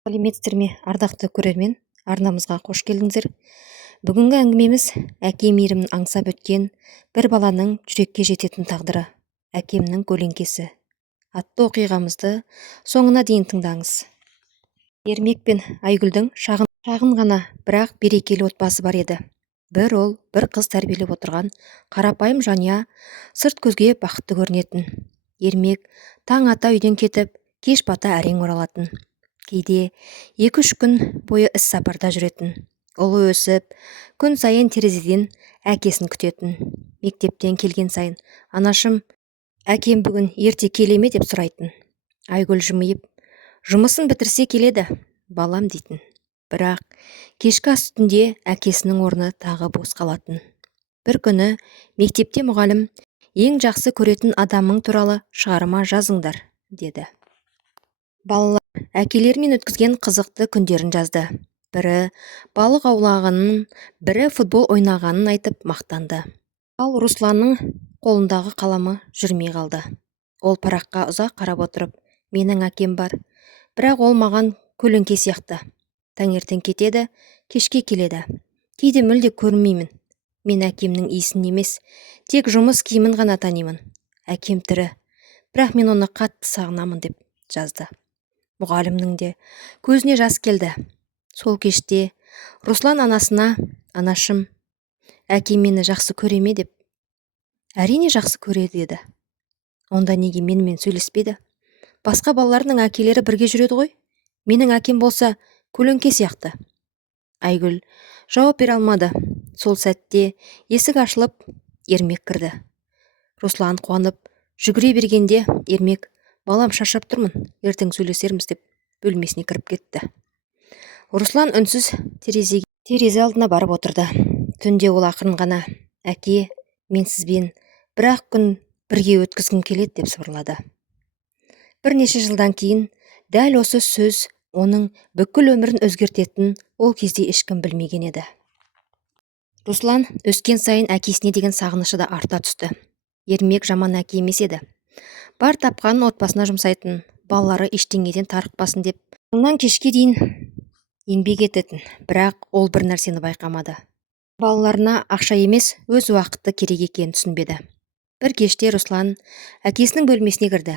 Сәлеметсіздер ме, ардақты көрермен, арнамызға қош келдіңіздер. Бүгінгі әңгімеміз әке мейірімін аңсап өткен бір баланың жүрекке жететін тағдыры, әкемнің көлеңкесі атты оқиғамызды соңына дейін тыңдаңыз. Ермек пен Айгүлдің шағын ғана бірақ берекелі отбасы бар еді. Бір ұл, бір қыз тәрбиелеп отырған қарапайым жанұя сырт көзге бақытты көрінетін. Ермек таң ата үйден кетіп, кеш бата әрең оралатын. Кейде 2-3 күн бойы іс сапарда жүретін. Ұлы өсіп, күн сайын терезеден әкесін күтетін. Мектептен келген сайын, анашым, әкем бүгін ерте келе ме деп сұрайтын. Айгүл жымиып, жұмысын бітірсе келеді, балам дейтін. Бірақ кешкі ас үстінде әкесінің орны тағы бос қалатын. Бір күні мектепте мұғалім, ең жақсы көретін адамың туралы шығарма жазыңдар, деді. Балалар әкелерімен өткізген қызықты күндерін жазды. Бірі балық аулағанын, бірі футбол ойнағанын айтып мақтанды. Ал Русланның қолындағы қаламы жүрмей қалды. Ол параққа ұзақ қарап отырып, менің әкем бар, бірақ ол маған көлеңке сияқты. Таңертең кетеді, кешке келеді. Кейде мүлде көрмеймін. Мен әкемнің иісін емес, тек жұмыс киімін ғана танимын. Әкем тірі, бірақ мен оны қатты сағынамын, деп жазды. Мұғалімнің де көзіне жас келді. Сол кеште Руслан анасына, анашым, әкем мені жақсы көре ме деп. Әрине жақсы көреді деді. Онда неге менімен сөйлеспеді? Басқа балалардың әкелері бірге жүреді ғой. Менің әкем болса көлеңке сияқты. Айгүл жауап бере алмады. Сол сәтте есік ашылып, Ермек кірді. Руслан қуанып жүгіре бергенде Ермек, балам шаршап тұрмын, ертең сөйлесерміз деп бөлмесіне кіріп кетті. Руслан үнсіз терезе алдына барып отырды. Түнде ол ақырын ғана, әке, мен сізбен бір-ақ күн бірге өткізгім келеді деп сыбырлады. Бірнеше жылдан кейін дәл осы сөз оның бүкіл өмірін өзгертетін ол кезде ешкім білмеген еді. Руслан өскен сайын әкесіне деген сағынышы да арта түсті. Ермек жаман әке емес еді. Бар тапқанын отбасына жұмсайтын, балалары ештеңеден тарықпасын деп, таңнан кешке дейін еңбек ететін, бірақ ол бір нәрсені байқамады. Балаларына ақша емес, өз уақыты керек екенін түсінбеді. Бір кеште Руслан әкесінің бөлмесіне кірді.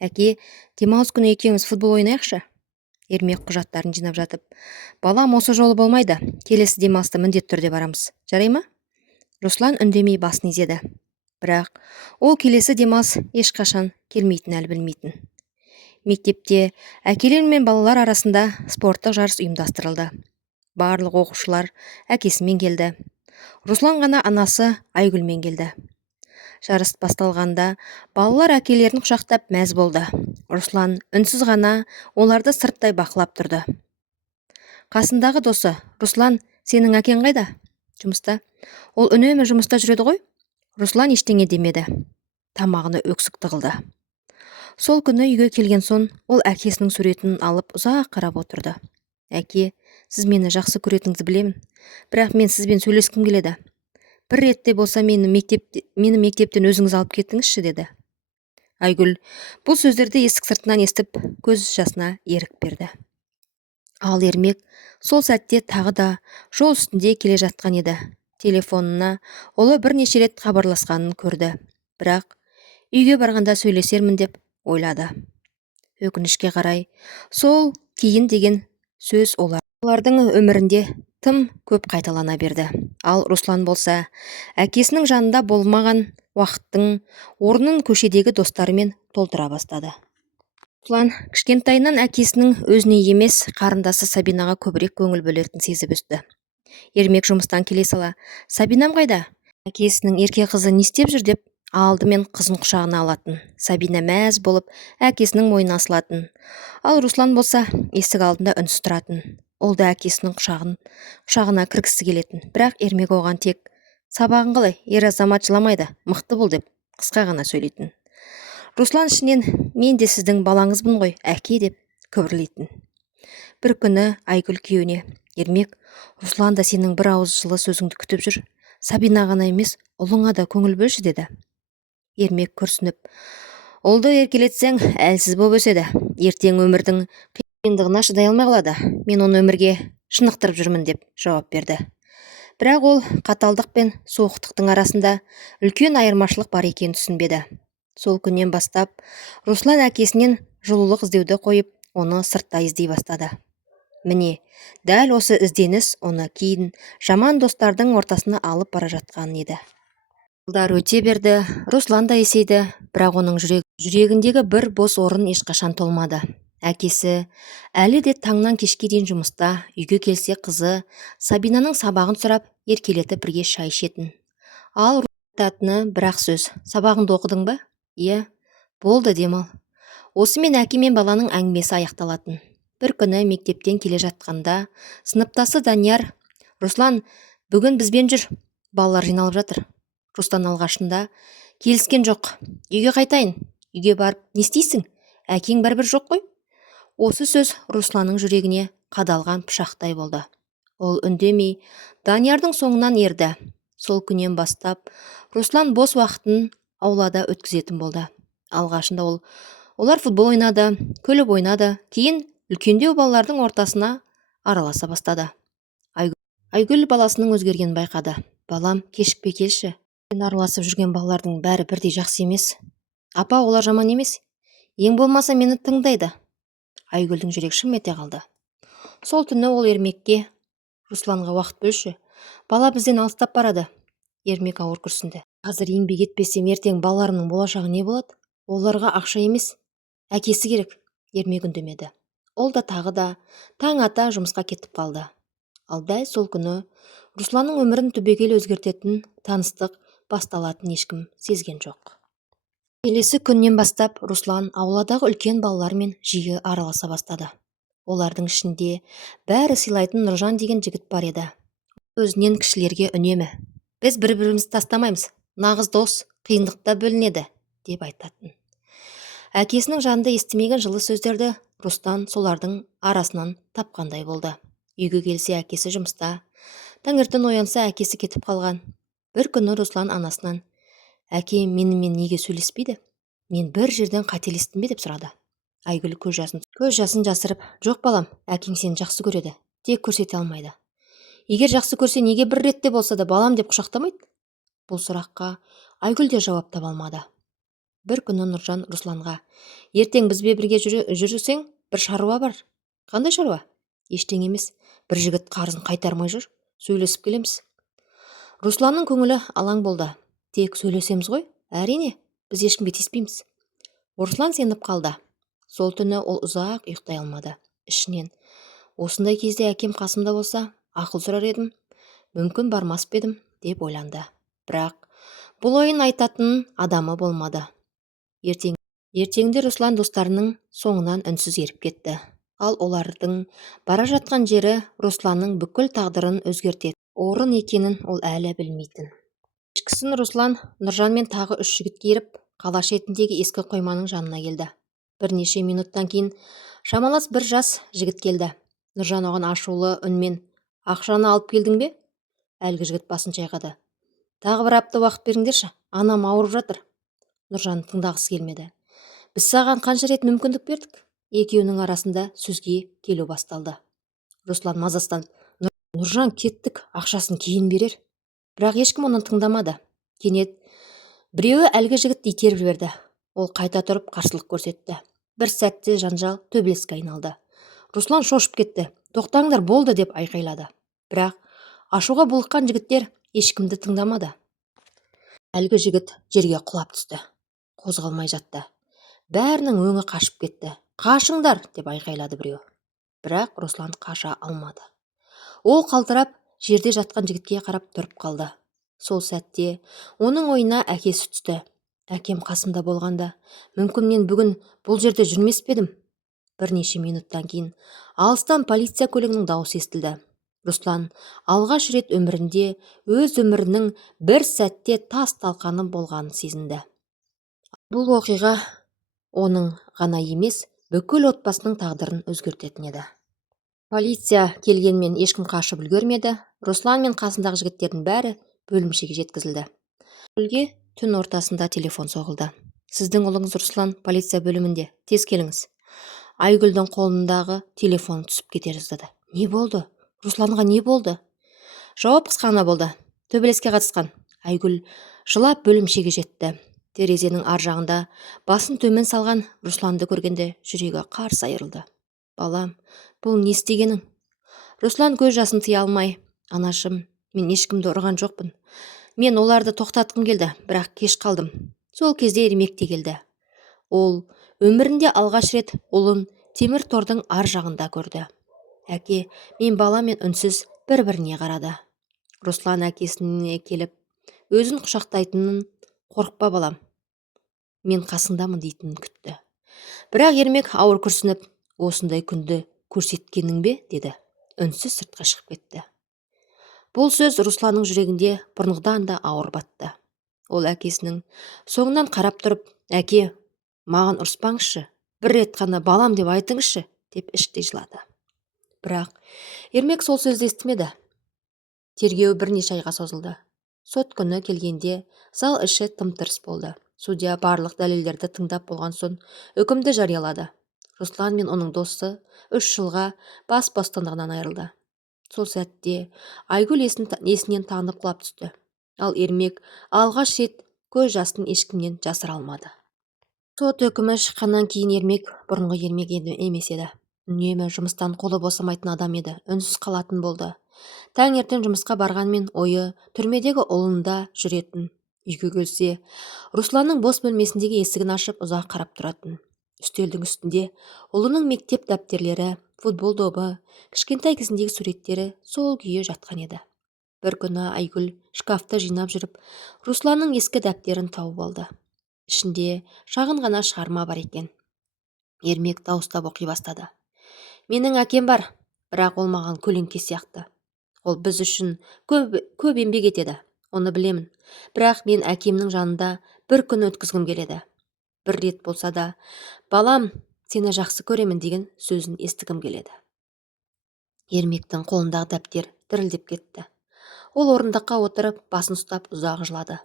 Әке, демалыс күні екеуміз футбол ойнайықшы. Ермек құжаттарын жинап жатып, балам, осы жолы болмайды, келесі демалыста міндетті түрде барамыз, жарай ма? Руслан үндемей басын изеді. Бірақ ол келесі демалыс ешқашан келмейтін әлі білмейтін. Мектепте әкелер мен балалар арасында спорттық жарыс ұйымдастырылды. Барлық оқушылар әкесімен келді. Руслан ғана анасы Айгүлмен келді. Жарыс басталғанда балалар әкелерін құшақтап мәз болды. Руслан үнсіз ғана оларды сырттай бақылап тұрды. Қасындағы досы, Руслан, сенің әкең қайда? Жұмыста. Ол үнемі жұмыста жүреді ғой? Руслан ештеңе демеді. Тамағына өксік тығылды. Сол күні үйге келген соң ол әкесінің суретін алып ұзақ қарап отырды. Әке, сіз мені жақсы көретініңізді білемін, бірақ мен сізбен сөйлескім келеді. Бір ретте болса мені мектептен өзіңіз алып кеттіңізші, деді. Айгүл бұл сөздерді есік сыртынан естіп, көз жасына ерік берді. Ал Ермек сол сәтте тағы да жол үстінде келе жатқан еді. Телефонына ұлы бірнеше рет хабарласқанын көрді. Бірақ үйге барғанда сөйлесермін деп ойлады. Өкінішке қарай, сол кейін деген сөз олардың өмірінде тым көп қайталана берді. Ал Руслан болса, әкесінің жанында болмаған уақыттың орнын көшедегі достарымен толтыра бастады. Руслан кішкентайынан әкесінің өзіне емес, қарындасы Сабинаға көбірек көңіл бөлетінін сезіп өсті. Ермек жұмыстан келе сала, Сабинам қайда? Әкесінің ерке қызы не істеп жүр деп алдымен қызын құшағына алатын. Сабина мәз болып әкесінің мойнына асылатын. Ал Руслан болса, есік алдында үнсіз тұратын. Ол да әкесінің құшағына кіргісі келетін. Бірақ Ермек оған тек, сабағың қалай, ер азамат жыламайды, мықты бол деп қысқа ғана сөйлейтін. Руслан ішінен, мен де сіздің балаңызбын ғой, әке, деп күбірлейтін. Бір күні Айгүл күйеуіне, Ермек, Руслан да сенің бір ауыз жылы сөзіңді күтіп жүр. Сабина ғана емес, ұлыңа да көңіл бөлші, деді. Ермек күрсініп, ұлды еркелетсең әлсіз боп өседі. Ертең өмірдің қиындығына шыдай алмай қалады. Мен оны өмірге шынықтырып жүрмін деп жауап берді. Бірақ ол қаталдық пен суықтықтың арасында үлкен айырмашылық бар екенін түсінбеді. Сол күннен бастап Руслан әкесінен жылулық іздеуді қойып, оны сыртта іздей бастады. Міне, дәл осы ізденіс оны кейін жаман достардың ортасына алып бара жатқан еді. Жылдар өте берді, Руслан да есейді, бірақ оның жүрегіндегі бір бос орын ешқашан толмады. Әкесі әлі де таңнан кешке дейін жұмыста, үйге келсе қызы Сабинаның сабағын сұрап, еркелетіп бірге шай ішетін. Ал айтатыны бір-ақ сөз: сабағыңды оқыдың ба? Иә, болды, демал. Осымен әке мен баланың әңгімесі аяқталатын. Бір күні мектептен келе жатқанда сыныптасы Данияр: Руслан, бүгін бізбен жүр, балалар жиналып жатыр. Руслан алғашында келіскен жоқ. Үйге қайтайын. Үйге барып не істейсің? Әкең бәрібір жоқ қой. Осы сөз Русланның жүрегіне қадалған пышақтай болды. Ол үндемей Даниярдың соңынан ерді. Сол күннен бастап Руслан бос уақытын аулада өткізетін болды. Алғашында олар футбол ойнады, күліп ойнады, кейін үлкендеу балалардың ортасына араласа бастады. Айгүл баласының өзгергенін байқады. Балам, кешікпей келші. Сен араласып жүрген балалардың бәрі бірдей жақсы емес. Апа, олар жаман емес. Ең болмаса мені тыңдайды. Айгүлдің жүрегі шым ете қалды. Сол түні ол Ермекке: Русланға уақыт бөлші. Бала бізден алыстап барады. Ермек ауыр күрсінді. Қазір еңбек етпесем, ертең балаларымның болашағы не болады? Оларға ақша емес, әкесі керек. Ермек үндемеді. Ол да тағы да таң ата жұмысқа кетіп қалды. Ал дәл сол күні Русланның өмірін түбегейлі өзгертетін таныстық басталатын ешкім сезген жоқ. Келесі күннен бастап Руслан ауладағы үлкен балалармен жиі араласа бастады. Олардың ішінде бәрі сыйлайтын Нұржан деген жігіт бар еді. Өзінен кішілерге үнемі: біз бір-бірімізді тастамаймыз, нағыз дос, қиындықта бөлінеді, деп айтатын. Әкесінің жанында естімеген жылы сөздерді Руслан солардың арасынан тапқандай болды. Үйге келсе әкесі жұмыста, таңертең оянса әкесі кетіп қалған. Бір күні Руслан анасынан: әке менімен неге сөйлеспейді? Мен бір жерден қателестім бе деп сұрады. Айгүл көз жасын жасырып: жоқ балам, әкең сені жақсы көреді, тек көрсете алмайды. Егер жақсы көрсе, неге бір ретте болса да балам деп құшақтамайды? Бұл сұраққа Айгүл де жауап таба алмады. Бір күні Нұржан Русланға: ертең бізбен бірге жүрсең, бір шаруа бар. Қандай шаруа? Ештеңе емес, бір жігіт қарызын қайтармай жүр, сөйлесіп келеміз. Русланның көңілі алаң болды. Тек сөйлесеміз ғой? Әрине, біз ешкімге тиіспейміз. Руслан сеніп қалды. Сол түні ол ұзақ ұйықтай алмады. Ішінен: осындай кезде әкем қасымда болса, ақыл сұрар едім, мүмкін бармас па едім, деп ойланды. Бірақ бұл ойын айтатын адамы болмады. Ертеңде Руслан достарының соңынан үнсіз еріп кетті. Ал олардың бара жатқан жері Русланның бүкіл тағдырын өзгертетін орын екенін ол әлі білмейтін. Кешкісін Руслан Нұржанмен тағы 3 жігітке еріп, қала шетіндегі ескі қойманың жанына келді. Бірнеше минуттан кейін шамалас бір жас жігіт келді. Нұржан оған ашулы үнмен: ақшаны алып келдің бе? Әлгі жігіт басын шайқады. Тағы бір апта уақыт беріңдерші, анам ауырып жатыр. Нұржан тыңдағысы келмеді. Біз саған қанша рет мүмкіндік бердік? Екеуінің арасында сөзге келу басталды. Руслан мазасызданып: Нұржан, кеттік, ақшасын кейін берер. Бірақ ешкім оны тыңдамады. Кенет біреуі әлгі жігітті итеріп жіберді. Ол қайта тұрып қарсылық көрсетті. Бір сәтте жанжал төбелеске айналды. Руслан шошып кетті. Тоқтаңдар, болды, деп айқайлады. Бірақ ашуға булыққан жігіттер ешкімді тыңдамады. Әлгі жігіт жерге құлап түсті. Қозғалмай жатты. Бәрінің өңі қашып кетті. Қашыңдар, деп айқайлады біреу. Бірақ Руслан қаша алмады. Ол қалтырап жерде жатқан жігітке қарап тұрып қалды. Сол сәтте оның ойына әкесі түсті. Әкем қасымда болғанда, мүмкін мен бүгін бұл жерде жүрмес пе едім? Бірнеше минуттан кейін алыстан полиция көлігінің дауысы естілді. Руслан алғаш рет өмірінде өз өмірінің бір сәтте тас талқаны болғанын сезінді. Бұл оқиға оның ғана емес, бүкіл отбасының тағдырын өзгертетін еді. Полиция келгенмен ешкім қашып үлгермеді. Руслан мен қасындағы жігіттердің бәрі бөлімшеге жеткізілді. Гүлге түн ортасында телефон соғылды. Сіздің ұлыңыз Руслан полиция бөлімінде, тез келіңіз. Айгүлдің қолындағы телефон түсіп кете жаздады. Не болды? Русланға не болды? Жауап қысқа ғана болды. Төбелеске қатысқан. Айгүл жылап бөлімшеге жетті. Терезенің ар жағында басын төмен салған Русланды көргенде жүрегі қарс айырылды. Балам, бұл не істегенің? Руслан көз жасын тыя алмай, анашым, мен ешкімді ұрған жоқпын. Мен оларды тоқтатқым келді, бірақ кеш қалдым. Сол кезде Ермек те келді. Ол өмірінде алғаш рет ұлын темір тордың ар жағында көрді. Әке, мен баламен үнсіз бір-біріне қарады. Руслан әкесіне келіп, өзін құшақтайтынын, қорықпа балам, мен қасыңдамын дейтінін күтті. Бірақ Ермек ауыр күрсініп, осындай күнді көрсеткенің бе, деді. Үнсіз сыртқа шығып кетті. Бұл сөз Русланның жүрегінде бұрынғыдан да ауыр батты. Ол әкесінің соңынан қарап тұрып, әке, маған ұрыспаңызшы, бір рет қана балам деп айтыңызшы, деп іштей жылады. Бірақ Ермек сол сөзді естімеді. Тергеу бірнеше айға созылды. Сот күні келгенде зал іші тым-тырыс болды. Судья барлық дәлелдерді тыңдап болған соң үкімді жариялады. Руслан мен оның досы 3 жылға бас бостандығынан айырылды. Сол сәтте Айгүл есінен танып құлап түсті. Ал Ермек алғаш рет көз жасын ешкімнен жасыра алмады. Сот үкімі шыққаннан кейін Ермек бұрынғы Ермек емес еді. Үнемі жұмыстан қолы босамайтын адам еді. Үнсіз қалатын болды. Таңертең жұмысқа барғанмен ойы түрмедегі ұлында жүретін. Үйге келсе, Русланның бос бөлмесіндегі есігін ашып ұзақ қарап тұратын. Үстелдің үстінде ұлының мектеп дәптерлері, футбол добы, кішкентай кезіндегі суреттері сол күйі жатқан еді. Бір күні Айгүл шкафты жинап жүріп, Русланның ескі дәптерін тауып алды. Ішінде шағын ғана шығарма бар екен. Ермек дауыстап оқи бастады. Менің әкем бар, бірақ ол маған көлеңке сияқты. Ол біз үшін көп еңбек етеді, оны білемін. Бірақ мен әкемнің жанында бір күн өткізгім келеді. Бір рет болса да, балам, сені жақсы көремін деген сөзін естігім келеді. Ермектің қолындағы дәптер дірілдеп кетті. Ол орындыққа отырып, басын ұстап ұзақ жылады.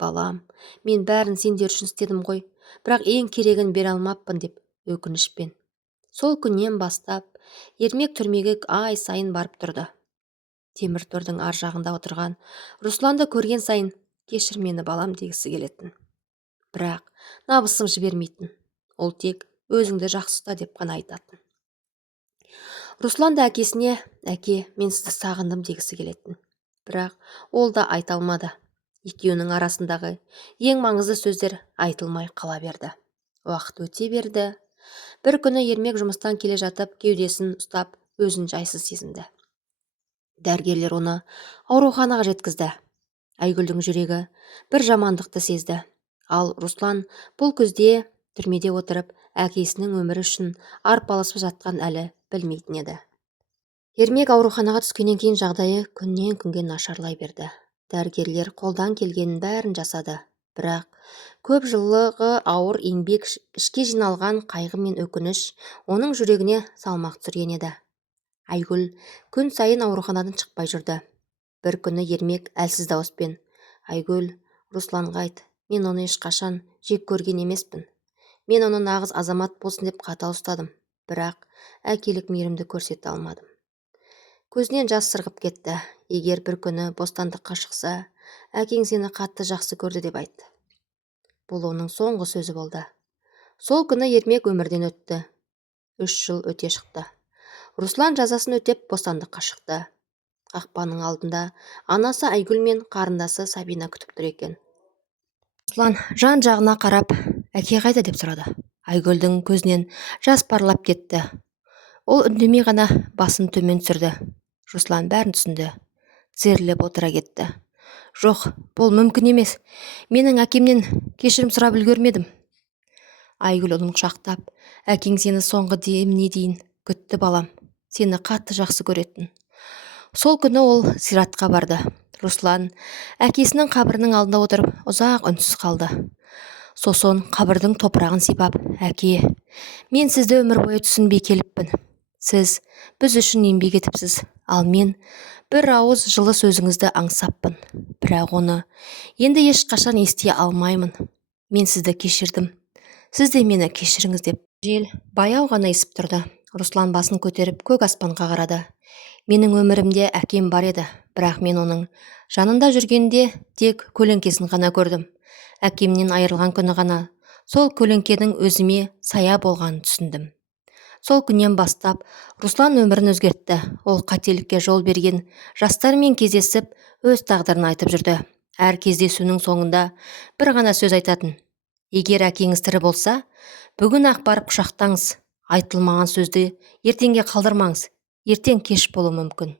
Балам, мен бәрін сендер үшін істедім ғой, бірақ ең керегін бере алмаппын деп өкінішпен. Сол күннен бастап Ермек түрмеге ай сайын барып тұрды. Темір тордың ар жағында отырған Русланды көрген сайын кешір мені балам дегісі келетін. Бірақ набысым жібермейтін. Ол тек өзіңді жақсы ұста деп қана айтатын. Руслан да әкесіне, әке, мен сізді сағындым дегісі келетін. Бірақ ол да айта алмады. Екеуінің арасындағы ең маңызды сөздер айтылмай қала берді. Уақыт өте берді. Бір күні Ермек жұмыстан келе жатып, кеудесін ұстап, өзін жайсыз сезінді. Дәрігерлер оны ауруханаға жеткізді. Айгүлдің жүрегі бір жамандықты сезді. Ал Руслан бұл күзде түрмеде отырып, әкесінің өмірі үшін арпалысып жатқан әлі білмейтін еді. Ермек ауруханаға түскеннен кейін жағдайы күннен күнге нашарлай берді. Дәрігерлер қолдан келгенін бәрін жасады. Бірақ көп жылғы ауыр еңбек, ішке жиналған қайғы мен өкініш оның жүрегіне салмақ түсірген еді. Айгүл күн сайын ауруханадан шықпай жүрді. Бір күні Ермек әлсіз дауыспен: Айгүл, Русланға айт, мен оны ешқашан жек көрген емеспін. Мен оны нағыз азамат болсын деп қатал ұстадым, бірақ әкелік мейірімді көрсете алмадым. Көзінен жас сырғып кетті. Егер бір күні бостандыққа шықса, әкең сені қатты жақсы көрді деп айтты. Бұл оның соңғы сөзі болды. Сол күні Ермек өмірден өтті. 3 жыл өте шықты. Руслан жазасын өтеп бостандыққа шықты. Қақпаның алдында анасы Айгүл мен қарындасы Сабина күтіп тұр екен. Руслан жан-жағына қарап, әке қайда деп сұрады. Айгүлдің көзінен жас парлап кетті. Ол үндемей ғана басын төмен түсірді. Руслан бәрін түсінді. Тізерлеп отыра кетті. Жоқ, бұл мүмкін емес. Менің әкемнен кешірім сұрап үлгермедім. Айгүл ұлын құшақтап, әкең сені соңғы деміне дейін күтті балам. Сені қатты жақсы көретін. Сол күні ол зиратқа барды. Руслан әкесінің қабірінің алдында отырып ұзақ үнсіз қалды. Сосын қабірдің топырағын сипап, әке, мен сізді өмір бойы түсінбей келіппін. Сіз біз үшін еңбек етіпсіз, ал мен бір ауыз жылы сөзіңізді аңсаппын. Бірақ оны енді ешқашан ести алмаймын. Мен сізді кешірдім. Сіз де мені кешіріңіз деп Жел баяу ғана есіп тұрды. Руслан басын көтеріп көк аспанға қарады. Менің өмірімде әкем бар еді, бірақ мен оның жанында жүргенде тек көлеңкесін ғана көрдім. Әкемнен айырылған күні ғана сол көлеңкенің өзіме сая болғанын түсіндім. Сол күннен бастап Руслан өмірін өзгертті. Ол қателікке жол берген жастармен кездесіп, өз тағдырын айтып жүрді. Әр кездесуінің соңында бір ғана сөз айтатын: егер әкеңіз тірі болса, бүгін ақ барып құшақтаңыз. Айтылмаған сөзді ертеңге қалдырмаңыз. Ертең кеш болуы мүмкін.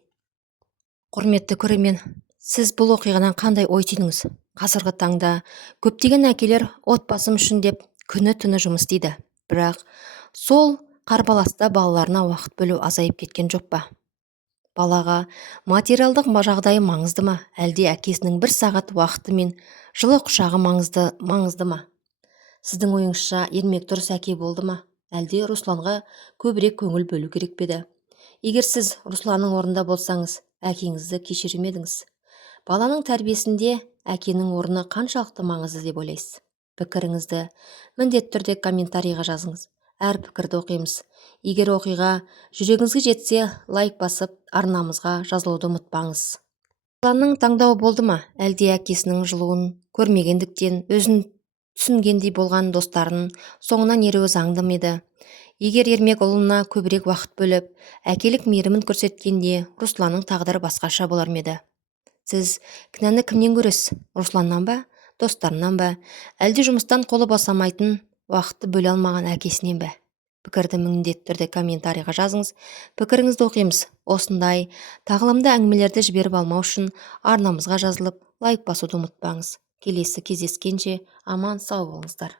Құрметті көрермен, сіз бұл оқиғадан қандай ой түйдіңіз? Қазіргі таңда көптеген әкелер отбасым үшін деп күні-түні жұмыс істейді. Бірақ сол қарбаласта балаларына уақыт бөлу азайып кеткен жоқ па? Балаға материалдық жағдайы маңызды ма, әлде әкесінің бір сағат уақыты мен жылы құшағы маңызды ма? Сіздің ойыңызша Ермек дұрыс әке болды ма, әлде Русланға көбірек көңіл бөлу керек пе еді? Егер сіз Русланның орнында болсаңыз, әкеңізді кешірер ме едіңіз? Баланың тәрбиесінде әкенің орны қаншалықты маңызды деп ойлайсыз? Пікіріңізді міндетті түрде комментарийға жазыңыз. Әр пікірді оқимыз. Егер оқиға жүрегіңізге жетсе, лайк басып, арнамызға жазылуды ұмытпаңыз. Русланның таңдауы болды ма, әлде әкесінің жылуын көрмегендіктен өзін түсінгендей болған достарының соңынан еруі заңды ма еді? Егер Ермек ұлына көбірек уақыт бөліп, әкелік мейірімін көрсеткенде, Русланның тағдыры басқаша болар ма еді? Сіз кінәні кімнен көресіз? Русланнан ба, достарынан ба, әлде жұмыстан қолы босамайтын, уақытты бөле алмаған әкесінен бе? Пікірді міндетті түрде комментарийға жазыңыз. Пікіріңізді оқимыз. Осындай тағылымды әңгімелерді жіберіп алмау үшін арнамызға жазылып, лайк басуды ұмытпаңыз. Келесі кездескенше аман сау болыңыздар.